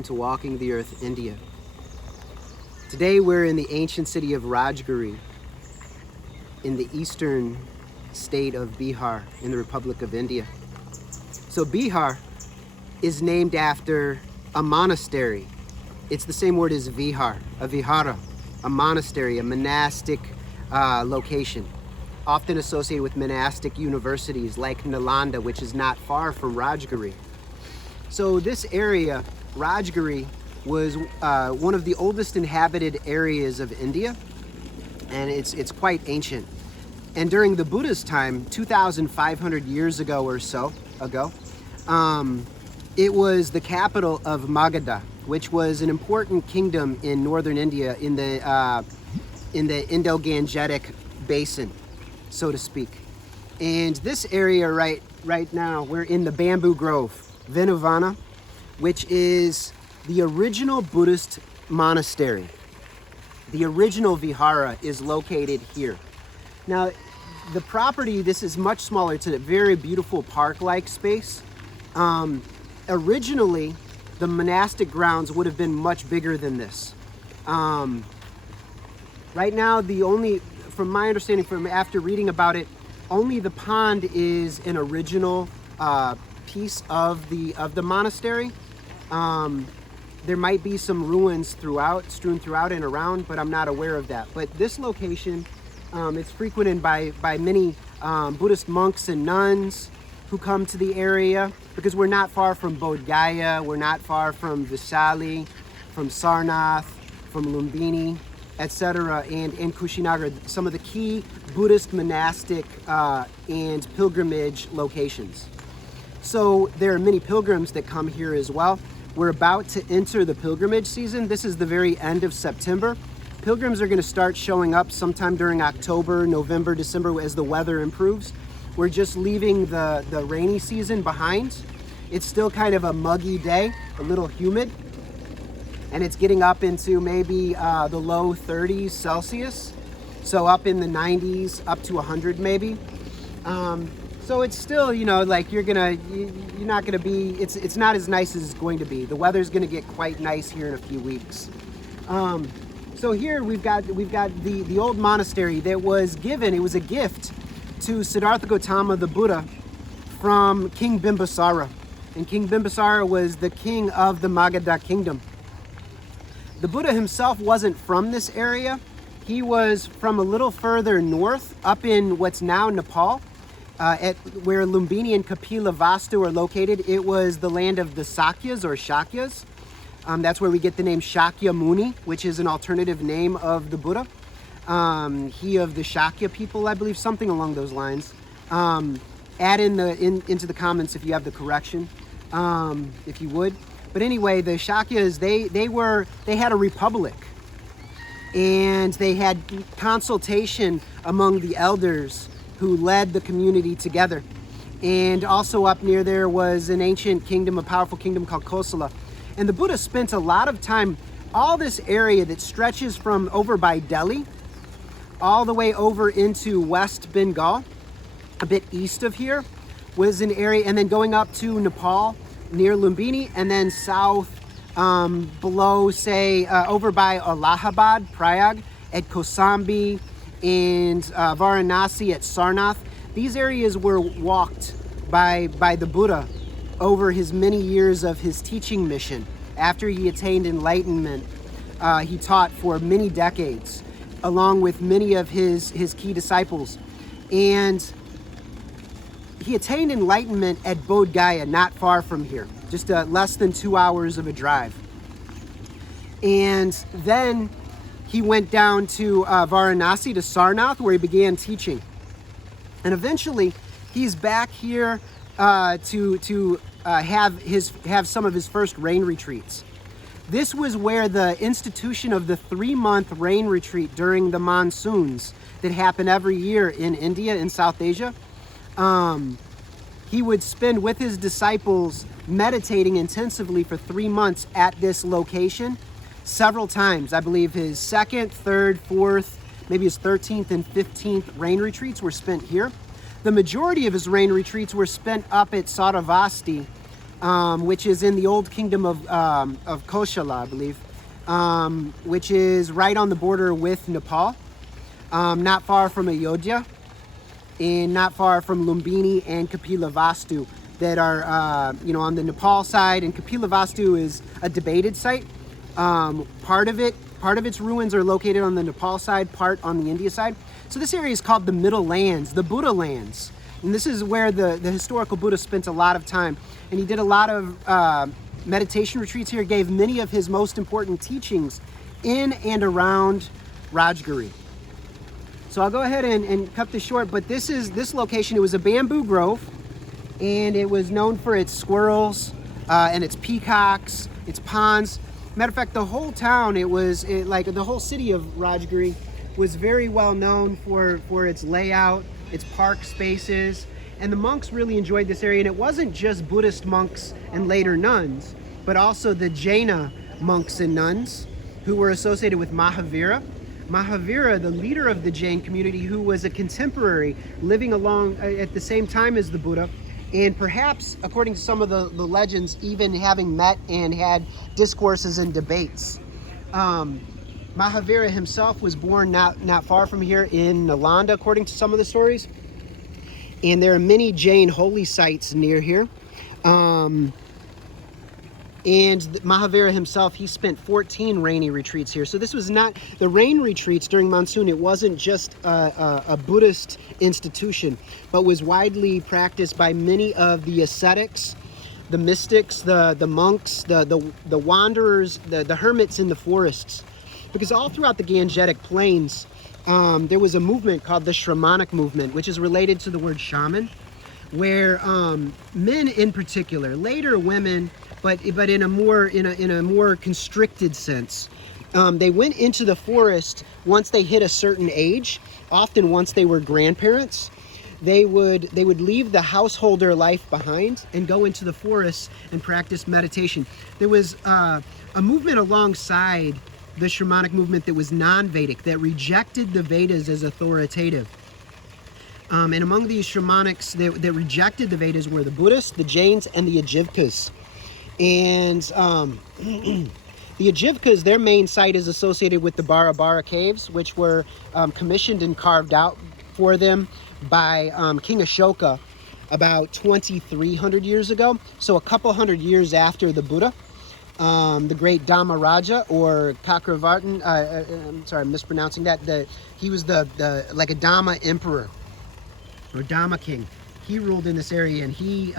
welcome to Walking the Earth, India. Today we're in the ancient city of Rajgiri in the eastern state of Bihar in the Republic of India. So Bihar is named after a monastery. It's the same word as vihar, a vihara, a monastery, a monastic location, often associated with monastic universities like Nalanda, which is not far from Rajgiri. So this area, Rajgiri, was one of the oldest inhabited areas of India, and it's quite ancient. And during the Buddhist time, 2,500 years ago or so ago, it was the capital of Magadha, which was an important kingdom in northern India in the Indo-Gangetic basin, so to speak. And this area right now, we're in the bamboo grove, Venuvana, which is the original Buddhist monastery. The original vihara is located here. Now, the property, this is much smaller. It's a very beautiful park-like space. Originally, the monastic grounds would have been much bigger than this. Right now, from my understanding, from after reading about it, only the pond is an original piece of the monastery. There might be some ruins strewn throughout and around, but I'm not aware of that. But this location, it's frequented by many Buddhist monks and nuns who come to the area, because we're not far from Bodh Gaya, we're not far from Vaishali, from Sarnath, from Lumbini, etc., and Kushinagar, some of the key Buddhist monastic and pilgrimage locations. So there are many pilgrims that come here as well. We're about to enter the pilgrimage season. This is the very end of September. Pilgrims are going to start showing up sometime during October, November, December as the weather improves. We're just leaving the rainy season behind. It's still kind of a muggy day, a little humid, and it's getting up into maybe the low 30s Celsius, so up in the 90s, up to 100 maybe. So it's still, like you're not gonna be, it's not as nice as it's going to be. The weather's gonna get quite nice here in a few weeks. So here we've got the old monastery that was given, it was a gift to Siddhartha Gautama the Buddha from King Bimbisara. And King Bimbisara was the king of the Magadha kingdom. The Buddha himself wasn't from this area. He was from a little further north, up in what's now Nepal, at where Lumbini and Kapila Vastu are located. It was the land of the Sakyas or Shakyas. That's where we get the name Shakyamuni, which is an alternative name of the Buddha. He of the Shakya people, I believe, something along those lines. Add into the comments if you have the correction, if you would. But anyway, the Shakyas, they had a republic, and they had consultation among the elders who led the community together. And also up near there was an ancient kingdom, a powerful kingdom called Kosala. And the Buddha spent a lot of time, all this area that stretches from over by Delhi, all the way over into West Bengal, a bit east of here, was an area, and then going up to Nepal near Lumbini, and then south below, say, over by Allahabad, Prayag, at Kosambi, and Varanasi at Sarnath. These areas were walked by the Buddha over his many years of his teaching mission. After he attained enlightenment, he taught for many decades, along with many of his key disciples. And he attained enlightenment at Bodh Gaya, not far from here, just less than 2 hours of a drive. And then he went down to Varanasi, to Sarnath, where he began teaching. And eventually, he's back here to have some of his first rain retreats. This was where the institution of the 3-month rain retreat during the monsoons that happen every year in India and South Asia. He would spend with his disciples meditating intensively for 3 months at this location several times. I believe his 2nd, 3rd, 4th, maybe his 13th and 15th rain retreats were spent here. The majority of his rain retreats were spent up at Saravasti, which is in the old kingdom of Koshala, I believe, which is right on the border with Nepal, not far from Ayodhya, and not far from Lumbini and Kapilavastu, that are on the Nepal side. And Kapilavastu is a debated site. Part of its ruins are located on the Nepal side, part on the India side. So this area is called the Middle Lands, the Buddha lands. And this is where the historical Buddha spent a lot of time. And he did a lot of meditation retreats here, gave many of his most important teachings in and around Rajgiri. So I'll go ahead and cut this short, but this location, it was a bamboo grove, and it was known for its squirrels and its peacocks, its ponds. Matter of fact, the whole town, like the whole city of Rajgiri was very well known for its layout, its park spaces, and the monks really enjoyed this area. And it wasn't just Buddhist monks and later nuns, but also the Jaina monks and nuns who were associated with Mahavira. Mahavira, the leader of the Jain community, who was a contemporary living along at the same time as the Buddha, and perhaps, according to some of the legends, even having met and had discourses and debates. Mahavira himself was born not far from here in Nalanda, according to some of the stories. And there are many Jain holy sites near here. And Mahavira himself, he spent 14 rainy retreats here. So this was not, the rain retreats during monsoon, it wasn't just a Buddhist institution, but was widely practiced by many of the ascetics, the mystics, the monks, the wanderers, the hermits in the forests. Because all throughout the Gangetic Plains, there was a movement called the Shramanic movement, which is related to the word shaman, where men in particular, later women, but in a more constricted sense, they went into the forest once they hit a certain age. Often once they were grandparents, they would leave the householder life behind and go into the forest and practice meditation. There was a movement alongside the Shramanic movement that was non-Vedic, that rejected the Vedas as authoritative. And among these Shramanics that rejected the Vedas were the Buddhists, the Jains, and the Ajivkas. And the Ajivkas, their main site is associated with the Barabara caves, which were commissioned and carved out for them by King Ashoka about 2,300 years ago. So a couple hundred years after the Buddha. The great Dhammaraja, or Chakravartin, I'm sorry, I'm mispronouncing that. He was like a Dhamma emperor, or Dhamma king. He ruled in this area, and he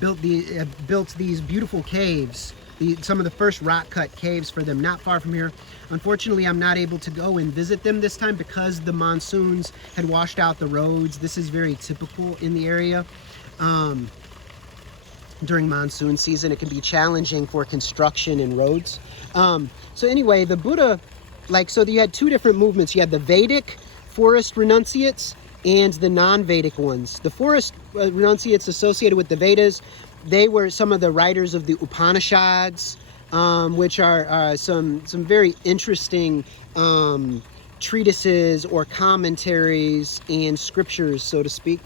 built these beautiful caves, some of the first rock-cut caves for them, not far from here. Unfortunately, I'm not able to go and visit them this time because the monsoons had washed out the roads. This is very typical in the area. During monsoon season, it can be challenging for construction and roads. So anyway, the Buddha, so you had two different movements. You had the Vedic forest renunciates and the non-Vedic ones. The forest renunciates associated with the Vedas, they were some of the writers of the Upanishads, which are some very interesting treatises or commentaries and scriptures, so to speak.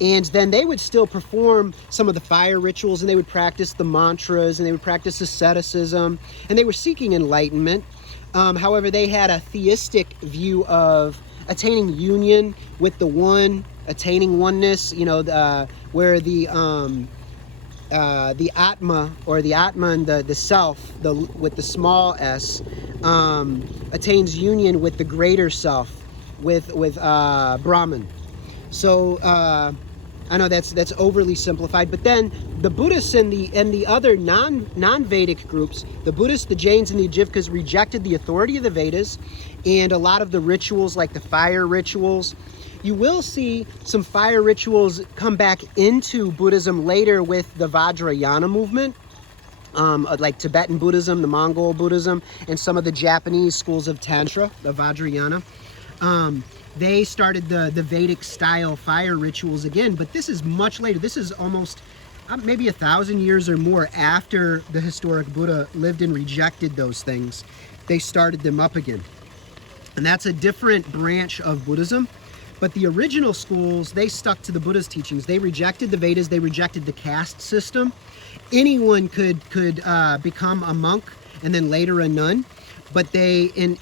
And then they would still perform some of the fire rituals, and they would practice the mantras, and they would practice asceticism, and they were seeking enlightenment. However, they had a theistic view of attaining union with the one, attaining oneness, where the Atma, or the Atman, the self, with the small s, attains union with the greater self, with Brahman. So I know that's overly simplified, but then the Buddhists and the other non-Vedic groups, the Buddhists, the Jains, and the Ajivkas, rejected the authority of the Vedas and a lot of the rituals, like the fire rituals. You will see some fire rituals come back into Buddhism later with the Vajrayana movement, like Tibetan Buddhism, the Mongol Buddhism, and some of the Japanese schools of Tantra, the Vajrayana. They started the Vedic style fire rituals again, but this is much later. This is almost maybe 1,000 years or more after the historic Buddha lived and rejected those things. They started them up again. And that's a different branch of Buddhism. But the original schools, they stuck to the Buddha's teachings. They rejected the Vedas, they rejected the caste system. Anyone could become a monk and then later a nun, but anyone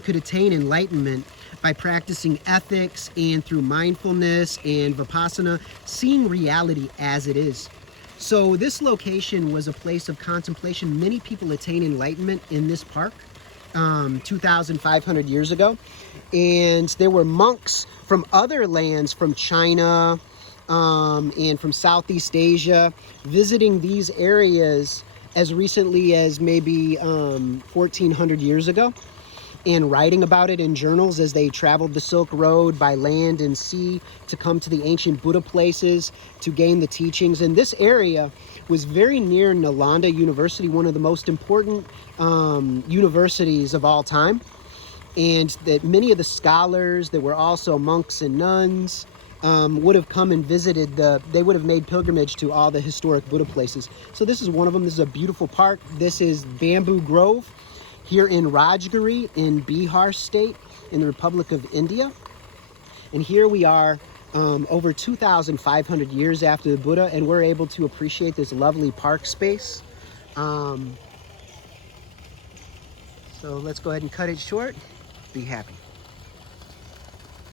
could attain enlightenment by practicing ethics and through mindfulness and vipassana, seeing reality as it is. So this location was a place of contemplation. Many people attain enlightenment in this park 2,500 years ago. And there were monks from other lands, from China and from Southeast Asia, visiting these areas as recently as maybe 1,400 years ago, and writing about it in journals as they traveled the Silk Road by land and sea to come to the ancient Buddha places to gain the teachings. And this area was very near Nalanda University, one of the most important universities of all time. And that many of the scholars that were also monks and nuns would have come and visited they would have made pilgrimage to all the historic Buddha places. So this is one of them. This is a beautiful park. This is Bamboo Grove here in Rajgiri in Bihar state in the Republic of India. And here we are over 2,500 years after the Buddha, and we're able to appreciate this lovely park space. So let's go ahead and cut it short. Be happy.